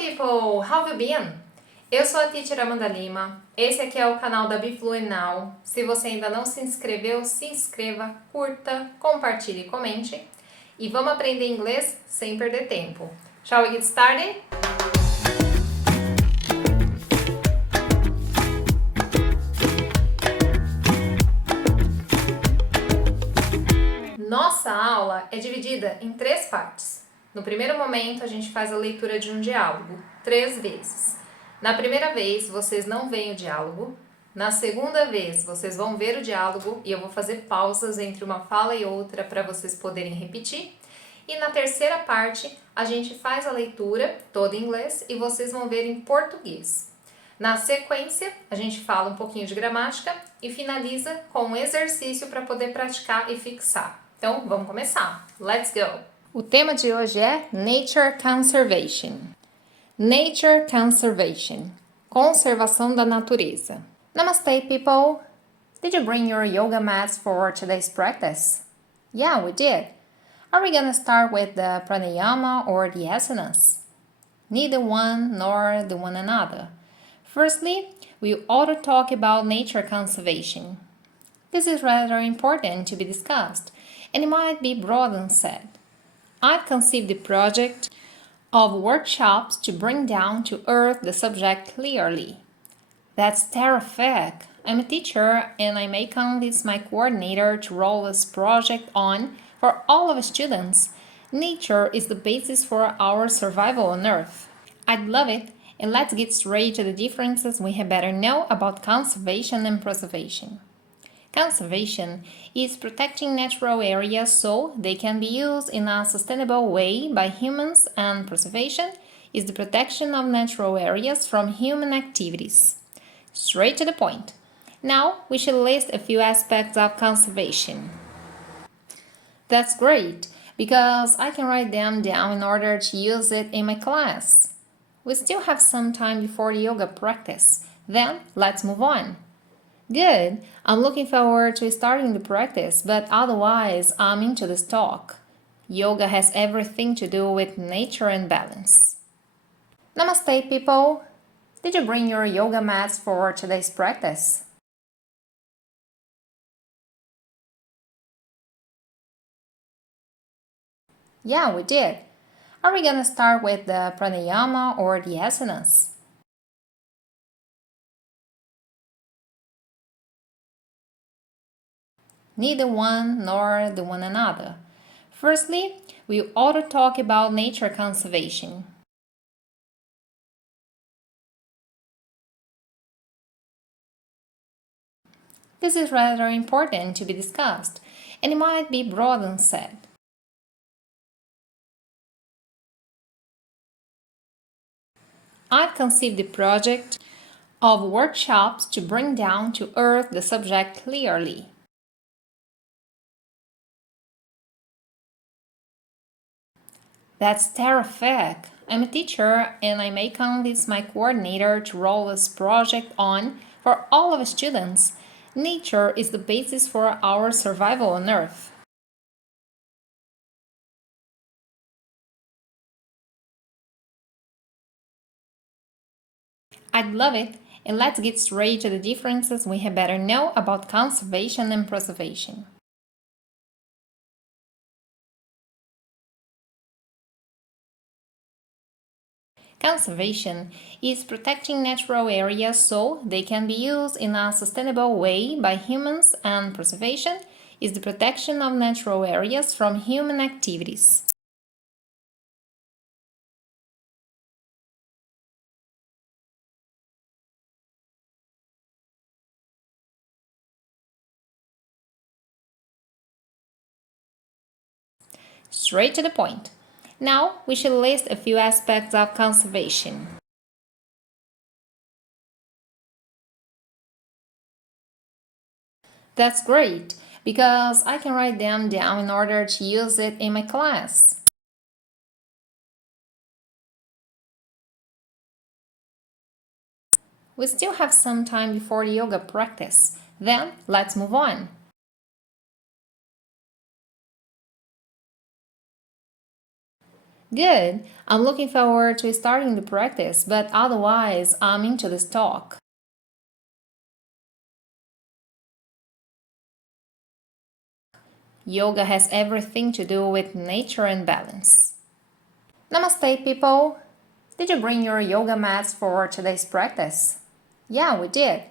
people! How have you been? Eu sou a Teacher Amanda Lima, esse aqui é o canal da Be Fluent Now. Se você ainda não se inscreveu, se inscreva, curta, compartilhe e comente. E vamos aprender inglês sem perder tempo. Shall we get started? Nossa aula é dividida em 3 partes. No primeiro momento, a gente faz a leitura de um diálogo, 3 vezes. Na primeira vez, vocês não veem o diálogo. Na segunda vez, vocês vão ver o diálogo e eu vou fazer pausas entre uma fala e outra para vocês poderem repetir. E na terceira parte, a gente faz a leitura toda em inglês e vocês vão ver em português. Na sequência, a gente fala um pouquinho de gramática e finaliza com um exercício para poder praticar e fixar. Então, vamos começar. Let's go! O tema de hoje é Nature Conservation. Nature Conservation. Conservação da natureza. Namaste, people! Did you bring your yoga mats for today's practice? Yeah, we did. Are we gonna start with the pranayama or the asanas? Neither one nor the one another. Firstly, we ought to talk about nature conservation. This is rather important to be discussed, and it might be broad and said. I've conceived the project of workshops to bring down to earth the subject clearly. That's terrific! I'm a teacher and I may convince my coordinator to roll this project on for all of the students. Nature is the basis for our survival on earth. I'd love it, and let's get straight to the differences we had better know about conservation and preservation. Conservation is protecting natural areas so they can be used in a sustainable way by humans, and preservation is the protection of natural areas from human activities. Straight to the point. Now we should list a few aspects of conservation. That's great, because I can write them down in order to use it in my class. We still have some time before the yoga practice. Then let's move on. Good. I'm looking forward to starting the practice, but otherwise I'm into this talk. Yoga has everything to do with nature and balance. Namaste, people! Did you bring your yoga mats for today's practice? Yeah, we did. Are we gonna start with the pranayama or the asanas? Neither one nor the one another. Firstly, we ought to talk about nature conservation. This is rather important to be discussed, and it might be broad and said. I've conceived the project of workshops to bring down to earth the subject clearly. That's terrific! I'm a teacher and I may convince my coordinator to roll this project on for all of the students. Nature is the basis for our survival on earth. I'd love it, and let's get straight to the differences we had better know about conservation and preservation. Conservation is protecting natural areas so they can be used in a sustainable way by humans, and preservation is the protection of natural areas from human activities. Straight to the point. Now we should list a few aspects of conservation. That's great, because I can write them down in order to use it in my class. We still have some time before the yoga practice. Then let's move on. Good. I'm looking forward to starting the practice, but otherwise, I'm into this talk. Yoga has everything to do with nature and balance. Namaste, people! Did you bring your yoga mats for today's practice? Yeah, we did.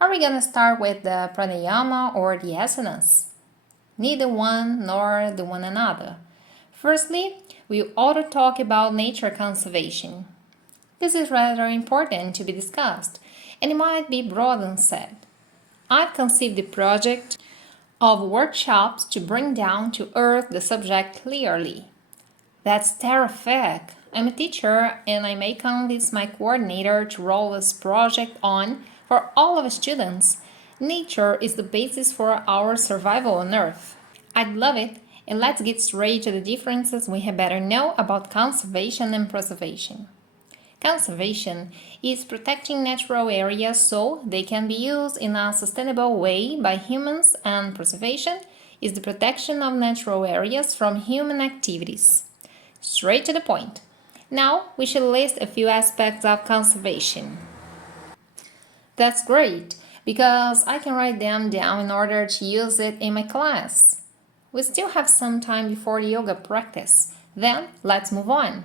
Are we gonna start with the pranayama or the asanas? Neither one nor the one another. Firstly, we ought to talk about nature conservation. This is rather important to be discussed, and it might be broadened said. I've conceived the project of workshops to bring down to earth the subject clearly. That's terrific! I'm a teacher and I may convince my coordinator to roll this project on for all of the students. Nature is the basis for our survival on Earth. I'd love it, and let's get straight to the differences we had better know about conservation and preservation. Conservation is protecting natural areas so they can be used in a sustainable way by humans, and preservation is the protection of natural areas from human activities. Straight to the point. Now we should list a few aspects of conservation. That's great, because I can write them down in order to use it in my class. We still have some time before the yoga practice. Then let's move on.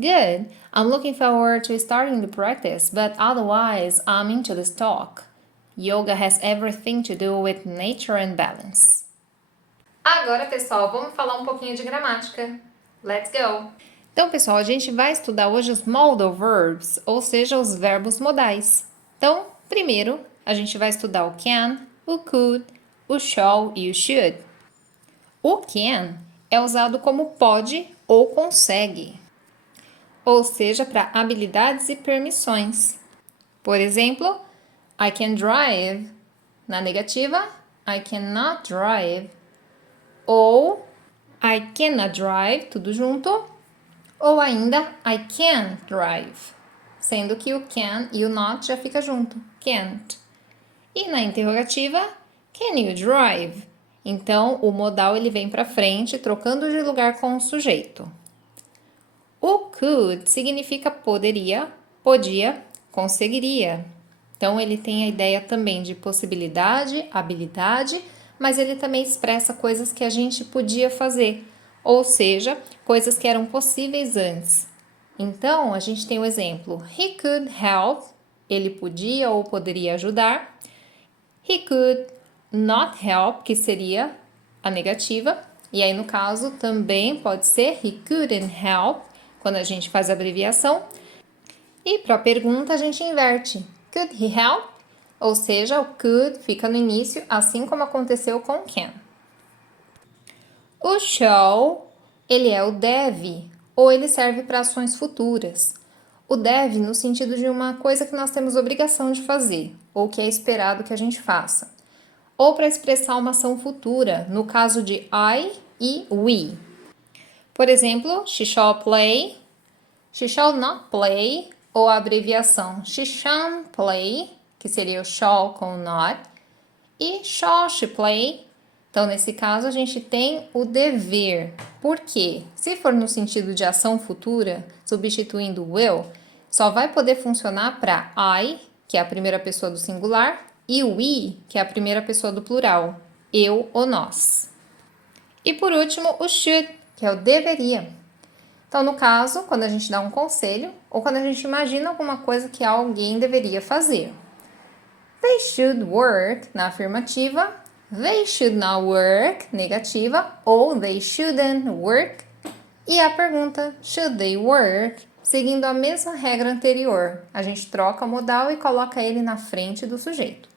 Good. I'm looking forward to starting the practice, but otherwise I'm into this talk. Yoga has everything to do with nature and balance. Agora, pessoal, vamos falar um pouquinho de gramática. Let's go! Então, pessoal, a gente vai estudar hoje os modal verbs, ou seja, os verbos modais. Então, primeiro, a gente vai estudar o can, o could, o shall e o should. O can é usado como pode ou consegue, ou seja, para habilidades e permissões. Por exemplo, I can drive. Na negativa, I cannot drive. Ou I cannot drive, tudo junto. Ou ainda, I can drive, sendo que o can e o not já fica junto, can't. E na interrogativa, can you drive? Então, o modal ele vem para frente, trocando de lugar com o sujeito. O could significa poderia, podia, conseguiria. Então, ele tem a ideia também de possibilidade, habilidade, mas ele também expressa coisas que a gente podia fazer, ou seja, coisas que eram possíveis antes. Então, a gente tem o exemplo: he could help, ele podia ou poderia ajudar. He could not help, que seria a negativa. E aí, no caso, também pode ser he couldn't help, quando a gente faz a abreviação. E para a pergunta, a gente inverte. Could he help? Ou seja, o could fica no início, assim como aconteceu com can. O shall, ele é o deve, ou ele serve para ações futuras. O deve no sentido de uma coisa que nós temos obrigação de fazer, ou que é esperado que a gente faça. Ou para expressar uma ação futura, no caso de I e we. Por exemplo, she shall play, she shall not play, ou a abreviação she shan't play, que seria o shall com o not, e shall she play. Então, nesse caso, a gente tem o dever. Por quê? Se for no sentido de ação futura, substituindo o will, só vai poder funcionar para I, que é a primeira pessoa do singular, e we, que é a primeira pessoa do plural, eu ou nós. E por último, o should, que é o deveria. Então, no caso, quando a gente dá um conselho, ou quando a gente imagina alguma coisa que alguém deveria fazer. They should work, na afirmativa. They should not work, negativa. Ou they shouldn't work. E a pergunta, should they work? Seguindo a mesma regra anterior. A gente troca o modal e coloca ele na frente do sujeito.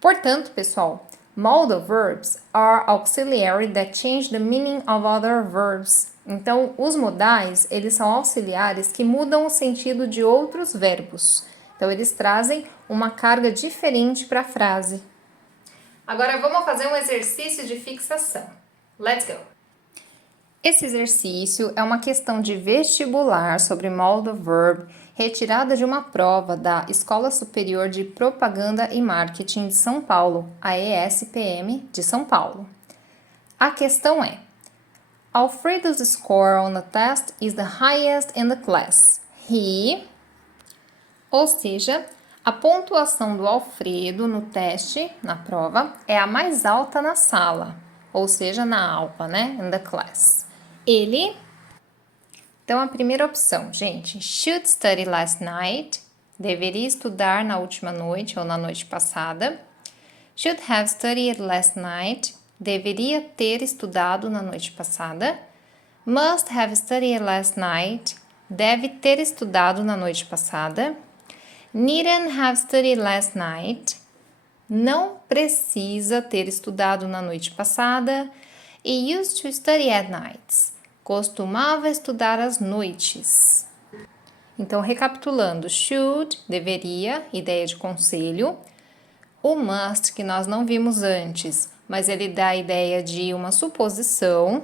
Portanto, pessoal, modal verbs are auxiliary that change the meaning of other verbs. Então, os modais, eles são auxiliares que mudam o sentido de outros verbos. Então, eles trazem uma carga diferente para a frase. Agora, vamos fazer um exercício de fixação. Let's go! Esse exercício é uma questão de vestibular sobre modal verb retirada de uma prova da Escola Superior de Propaganda e Marketing de São Paulo, a ESPM de São Paulo. A questão é: Alfredo's score on the test is the highest in the class. Ou seja, a pontuação do Alfredo no teste, na prova, é a mais alta na sala. Ou seja, na aula, né? In the class. Ele... Então, a primeira opção, gente, should study last night. Deveria estudar na última noite ou na noite passada. Should have studied last night. Deveria ter estudado na noite passada. Must have studied last night. Deve ter estudado na noite passada. Needn't have studied last night. Não precisa ter estudado na noite passada. E used to study at nights. Costumava estudar às noites. Então, recapitulando, should, deveria, ideia de conselho. O must, que nós não vimos antes, mas ele dá a ideia de uma suposição.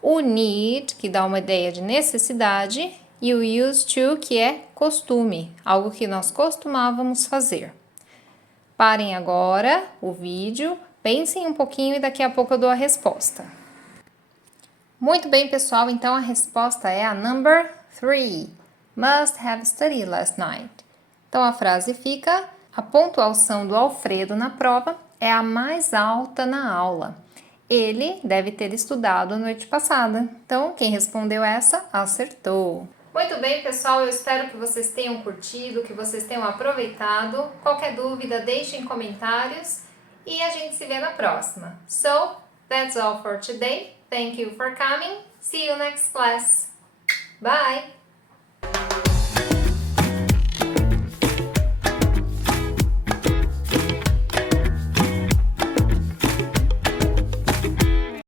O need, que dá uma ideia de necessidade. E o used to, que é costume, algo que nós costumávamos fazer. Parem agora o vídeo, pensem um pouquinho e daqui a pouco eu dou a resposta. Muito bem, pessoal, então a resposta é a number 3. Must have studied last night. Então a frase fica: a pontuação do Alfredo na prova é a mais alta na aula. Ele deve ter estudado a noite passada. Então, quem respondeu essa, acertou. Muito bem, pessoal, eu espero que vocês tenham curtido, que vocês tenham aproveitado. Qualquer dúvida, deixem comentários e a gente se vê na próxima. So, that's all for today. Thank you for coming. See you next class. Bye!